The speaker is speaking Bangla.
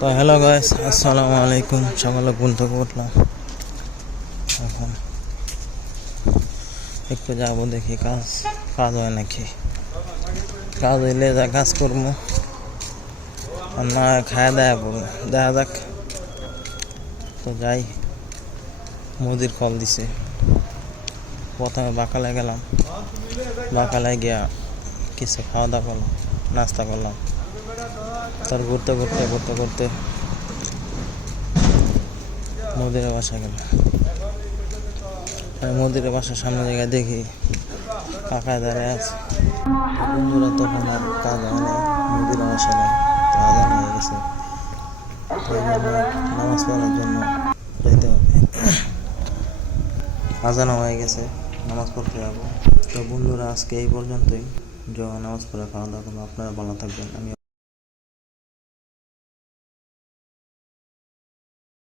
তো হ্যালো গাইস, আসসালামু আলাইকুম। সকালে ঘুম থেকে উঠলাম, এখন একটু যাবো দেখি কাজ হয় নাকি। কাজ হইলে যা কাজ করবো, আর না খায় দেখা যাক। তো যাই, মুদির কল দিছে। প্রথমে বাকালে গেলাম, বাকালায় গিয়া কিছু খাওয়া দাওয়া করলাম, নাস্তা করলাম। তার ঘুরতে ঘুরতে ঘুরতে ঘুরতে মুদিরের বাসা গেলাম। মুদিরের বাসার সামনে জায়গায় দেখি কাকায় দাঁড়ায় আছে। বন্ধুরা তখন আর কাজ হয় নাই, মুদির আসে নাই, তো আজান হয়ে গেছে। তো এই জন্য নামাজ পড়ার জন্য যেতে হবে। আজান হয়ে গেছে, নামাজ পড়তে যাবো। তো বন্ধুরা আজকে এই পর্যন্তই। নামাজ পড়ে খাওয়া দাওয়া করবো। আপনারা ভালো থাকবেন, আমিও